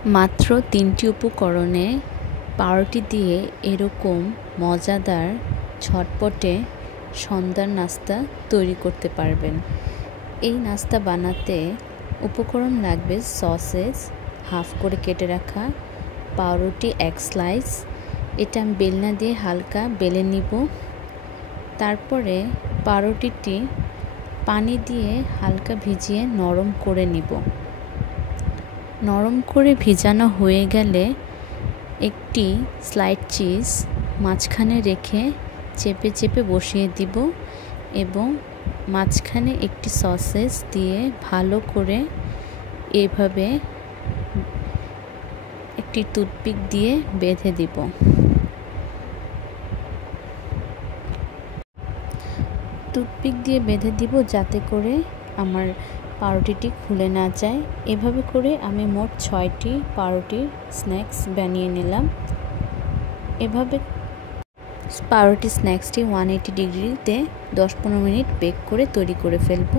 মাত্র ৩টি উপকরণে পাউরুটি দিয়ে এরকম মজাদার ঝটপটে সন্ধ্যার নাস্তা তৈরি করতে পারবেন। এই নাস্তা বানাতে উপকরণ লাগবে সসেজ হাফ করে কেটে রাখা, পাউরুটি ১ স্লাইস, এটা আমি বেলনা দিয়ে হালকা বেলে নিব। তারপরে পাউরুটিটি পানি দিয়ে হালকা ভিজিয়ে নরম করে নিব। নরম করে ভিজানো হয়ে গেলে একটি স্লাইড চিজ মাঝখানে রেখে চেপে চেপে বসিয়ে দিব এবং মাঝখানে একটি সসেজ দিয়ে ভালো করে এভাবে একটি টুথপিক দিয়ে বেঁধে দিব। টুথপিক দিয়ে বেঁধে দিব যাতে করে আমার পাউরুটিটি খুলে না যায়। এভাবে করে আমি মোট ৬টি পাউরুটির স্ন্যাক্স বানিয়ে নিলাম। এভাবে পাউরুটি স্ন্যাক্সটি 180 ডিগ্রিতে ১০-১৫ মিনিট বেক করে তৈরি করে ফেলব।